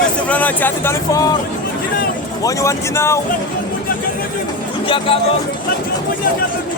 arbitre sifflé na Thiatou Dalifort moo ñu wan ginnaaw buñ jàkkaarloo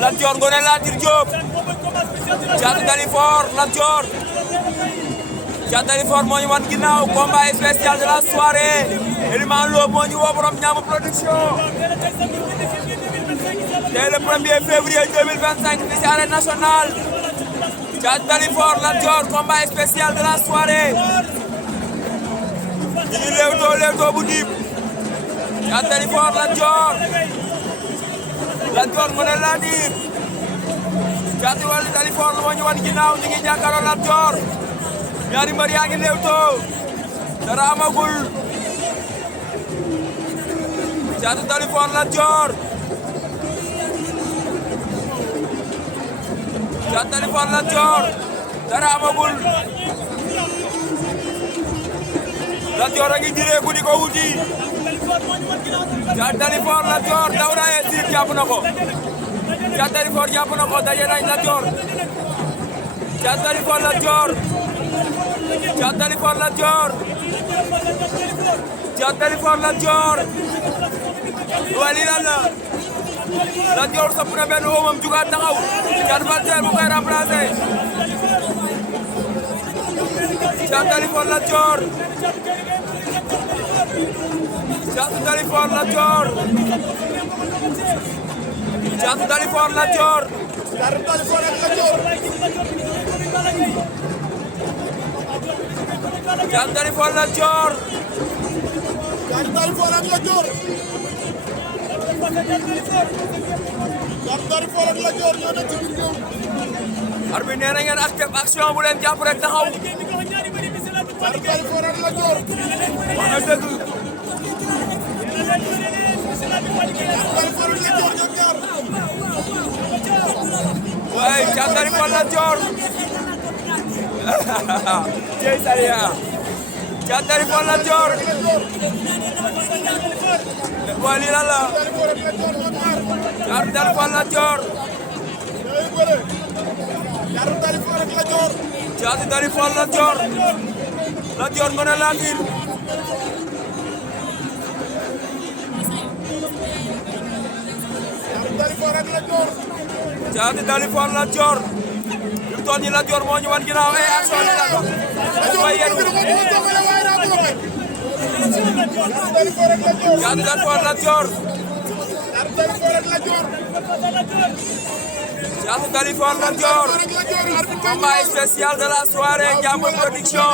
Lat Dior Ngoné Latyr Diop Thiatou Dalifort Lat Dior Thiatou Dalifort moo ñu wan ginnaaw combat spécial de la soirée Elimane Lo moo ñu woo borom Ñaamu production tey le 1er février 2025 fii ci arène nationale Thiatou Dalifort Lat Dior combat spécial de la soirée ñu ngi léewtoo bu diib Thiatou Dalifort Lat Dior Ngoné Latyr Thiatou Dalifort moo ñu wan ginnaaw ñu ngi jàkkaarloo Lat Dior ñaari mbër yaa ngi léewtoo dara amagul Thiatou Dalifort Lat Dior Thiatou Dalifort Lat Dior dara amagul Lat Dior a ngi direeku di ko wuti Thiatou Dalifort Lat Dior daw na sirip jàpp na ko Thiatou Dalifort jàpp na ko daje nañ Lat Dior Thiatou Dalifort Lat Dior Thiatou Dalifort Lat Dior Thiatou Dalifort Lat Dior wali lan la Lat Dior sopp na benn oomam jugaat taxaw Thiatou Dalifort mu koy remplacer Thiatou Dalifort Lat Dior Thiatou Dalifort Lat Dior Thiatou Dalifort Lat Dior Thiatou Dalifort Lat Dior Thiatou Dalifort ak Lat Dior Thiatou Dalifort ak Lat Dior ñoo nekk ci biir géew arbitre nee na ngeen action bu leen jàpp rek taxaw Thiatou Dalifort ak Lat Dior wax na dëgg Thiatou Dalifort ak Lat Dior ñoom ñaar waaye Thiatou Dalifort Lat Dior jey sariya Thiatou Dalifort Lat Dior waa lii lan la Thiatou Dalifort Lat Dior Thiatou Dalifort ak Lat Dior Thiatou Dalifort Lat Dior Lat Dior Ngoné Latyr Thiatou Dalifort ak Lat Dior Thiatou Dalifort Lat Dior lu toll nii Lat Dior moo ñu wan ginnaaw ay action li la ko dafay yenu Thiatou Dalifort ak Lat Dior Thiatou Dalifort Lat Dior Thiatou Dalifort ak Lat Dior Thiatou Dalifort Lat Dior combat spécial de la soirée Ndiambour production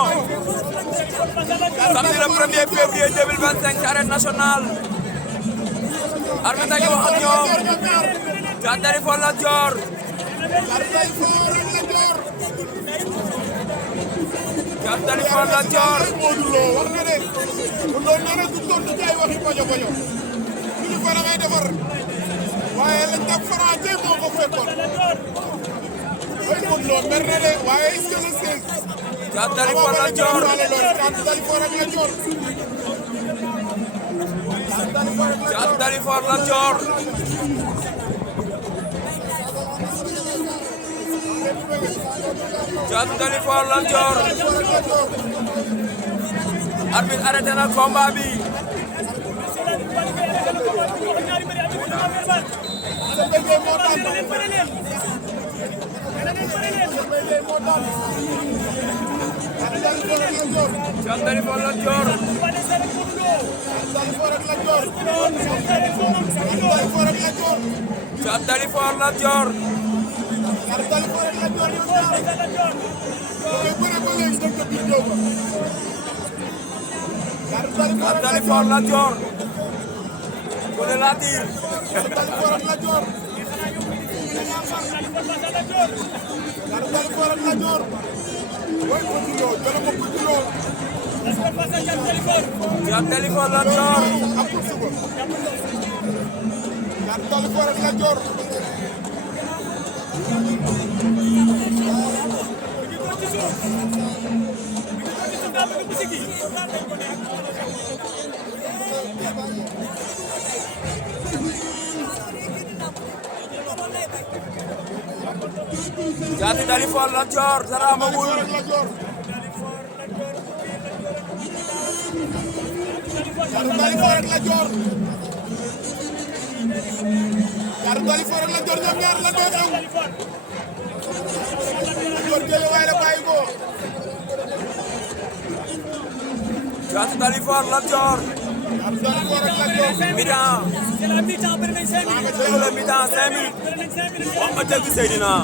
samedi le 1er février 2025 arène nationale arbitre ngi wax ak ñoom Thiatou Dalifort Lat Dior Thiatou Dalifort Lat Dior Modou Lo wax na de loolu nee na du tontu ci ay waxi bojo bojo ñu fa la ngay defar waaye lañ def français moo ko fekkoon ay Modou Lo mer na de waaye est-ce que le 16 Thiatou Dalifort Lat Dior Thiatou Dalifort ak Lat Dior Thiatou Dalifort Lat Dior Thiatou Dalifort Lat Dior arbitre arrêté na combat bi Thiatou Dalifort Lat Dior Thiatou Dalifort Lat Dior Thiatou Dalifort Lat Dior Ngoné Latyr Thiatou Dalifort ak Lat Dior Thiatou Dalifort Lat Dior Thiatou Dalifort Lat Dior dara amagul Thiatou Dalifort ak Lat Dior. Thiatou Dalifort ak Lat Dior ñoom ñaar la doon xew. Lat Dior jëlee waaye la bàyyi ko. Thiatou Dalifort Lat Dior. Thiatou Dalifort ak Lat Dior. mi-temps. C'est la mi-temps, bëri nañ 5 minutes. C'est le mi-temps 5 minutes. Bëri nañ 5 minutes. wax nga dëgg Seydina.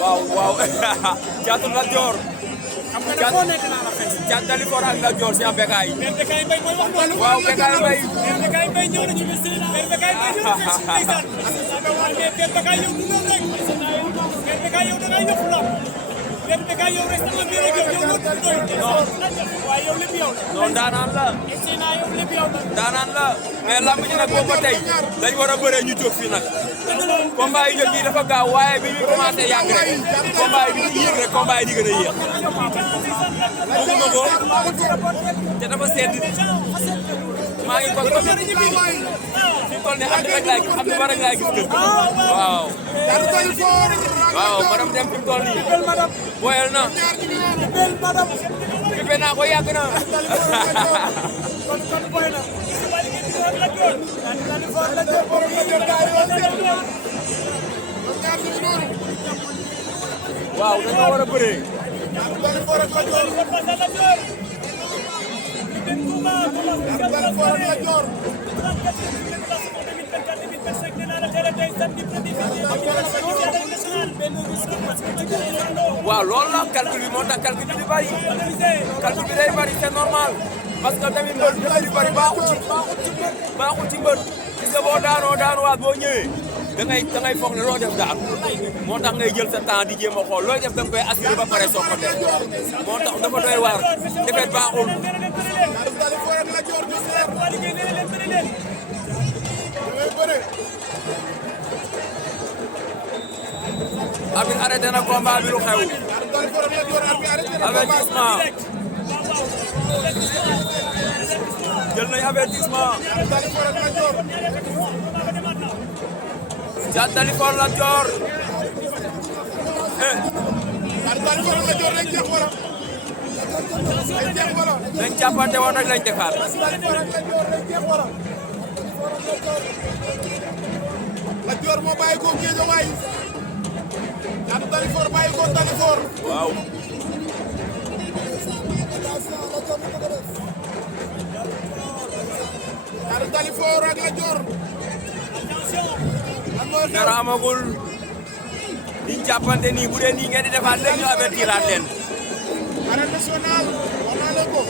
waaw waaw Thiatou Lat Dior. xam nga dafa nekk naa la fekk. Thiatou Dalifort ak Lat Dior Cheikh Bécaye. Père Bécaye Mbaye mooy wax loolu. waaw Bécaye Mbaye. Père Bécaye Mbaye ñëw nañu bés Père Bécaye Mbaye ñëw nañu bés ndeysaan. mais Père Bécaye yow du noonu rek. Père Bécaye yow da ngay yokk la. Père Bécaye yow rek sama biir ak yow yow loolu doy. waaye yow lépp yow la. non daanaan la. Sina yow lépp yow la. daanaan la mais lamb ji nag boo ko tey dañ war a bëree ñu jóg fii nag. combat yi jóg yi dafa gaaw waaye bi ñu commencé yàgg rek combat yi bi ñu yéeg rek combat yi di gën a yéex. bëgguma ko te dafa sedd maa ngi ko fi mu toll nii am rek laay gis am na rek laay gis kër waaw. Thiatou Dalifort. waaw madame dem fi mu toll nii boyal na pipe naa ko yàgg na. waaw dañoo war a bëree. Thiatou Dalifort ak Lat Dior. Thiatou Dalifort ak Lat Dior. waaw loolu la calcul bi moo tax calcul bi di bari calcul bi day bari c'est normal parce que tamit mbër bi di bari baaxul ci mbër gis nga boo daanuwaat boo ñëwee da ngay foog ne loo def daal moo tax ngay jël sa temps di jéem a xool looy def da nga koy assuré ba pare soog ko def moo tax dafa doy waar defet baaxul. Thiatou Dalifort ak Lat Dior ñoom ñaar. damay bëre. Arbitre arrêté na combat bi lu xew. Thiatou Dalifort ak Lat Dior arrêté na avertissement jël nañ avertissement. Thiatou Dalifort ak Lat Dior. Thiatou Dalifort Lat Dior. Thiatou Dalifort ak Lat Dior lañ jeex wala. lañ jeex wala. dañ jàppante woon rek lañ defaat. Thiatou Dalifort ak Lat Dior lañ jeex wala. Lat Dior moo bàyyi ko Guédiawaye. Thiatou Dalifort bàyyi ko Dalifort. waaw. Thiatou Dalifort ak Lat Dior. dara amagul liñ jàppante nii bu dee nii ngeen di defaat léegi ñu avertiraat leen. Arène nationale wax naa leen ko.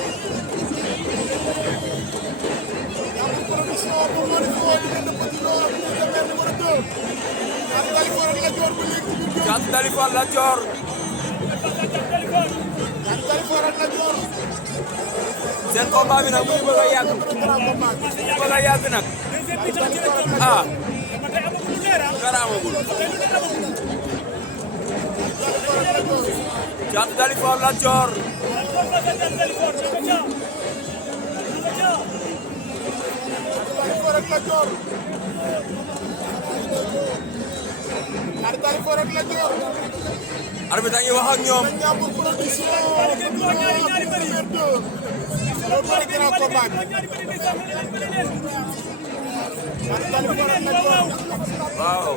Yàlla production pour mën a ñëwaat diggante Petit Lo ak Brise de Mer numéro 2. Thiatou Dalifort ak Lat Dior bu léegi ci biir. Thiatou Dalifort Lat Dior. Thiatou Dalifort ak Lat Dior. seen combat bi nag mu ngi bëgg a yàgg. mu ngi bëgg a yàgg nag. ah. dara amagul. Thiatou Dalifort Lat Dior. Dalifort ak Lat Dior. Thiatou Dalifort ak Lat Dior. arbitre a ngi wax ak ñoom. Ndiambour production numéro 2. loolu mooy grand combat bi. Thiatou Dalifort ak Lat Dior. waaw.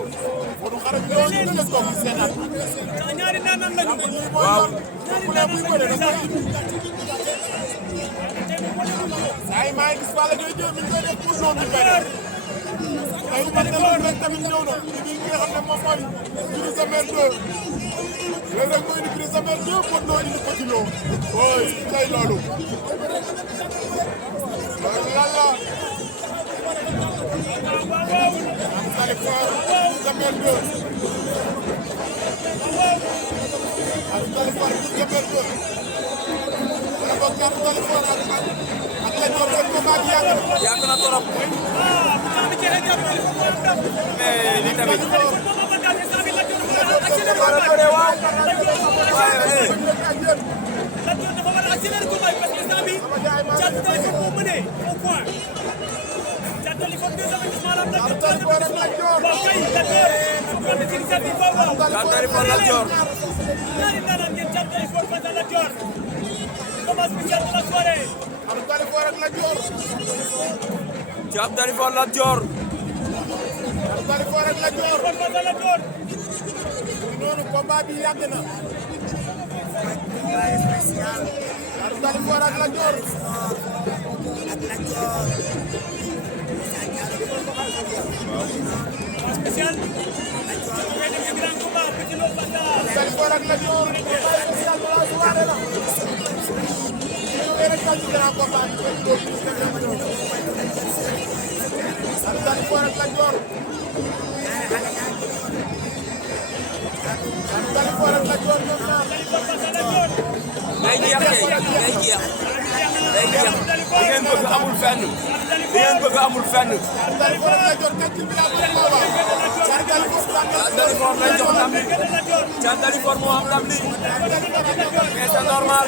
Modou xarañ loolu ñu ngi toog di seetaan. waaw. saa yi maa ngi gis Balla Gaye 2 mi ngi koy def pour zone bi koy def. tey man de loolu rek tamit ñëw na ci biir ki nga xam ne moom mooy Brise de Mer 2. loolu rek mooy indi Brise de Mer 2 pour noo indi Petit Lo. ooy tey loolu. loolu lan la. Thiatou Dalifort Brise de Mer 2. Thiatou Dalifort Brise de Mer 2. wala boog Thiatou Dalifort ak Lat Dior seen combat bi yàgg na. yàgg na trop. mais lii tamit. war a bëre waaw. waaye. Lat Dior dafa war a accélérer combat bi parce que instant bii Thiatou Dalifort moo mënee au point. Thiatou Dalifort deux avertissements la am. Thiatou Dalifort ak Lat Dior. waaw kay Lat Dior. Thiatou Dalifort Lat Dior. ñaari ndaanaan ngeen Thiatou Dalifort face à Lat Dior combat spécial de la soirée. Thiatou Dalifort ak Lat Dior. Thiatou Dalifort Lat Dior. Thiatou Dalifort ak Lat Dior. face à Lat Dior. noonu combat bi yàgg na. Thiatou Dalifort ak Lat Dior. Spécial. Grand combat Petit Lo face à Dalifort ak Lat Dior. spécial de la soirée la. grand combat bi. Thiatou Dalifort ak Lat Dior. Thiatou Dalifort ak Lat Dior ñoom ñaar. day jeex day jeex. day jeex li ngeen bëgg amul fenn. li ngeen bëgg amul fenn. Thiatou Dalifort ak Lat Dior teg ci biir ak combat. Thiatou Dalifort lañ jox ndam li. Thiatou Dalifort moo am ndam li. mais c'est normal.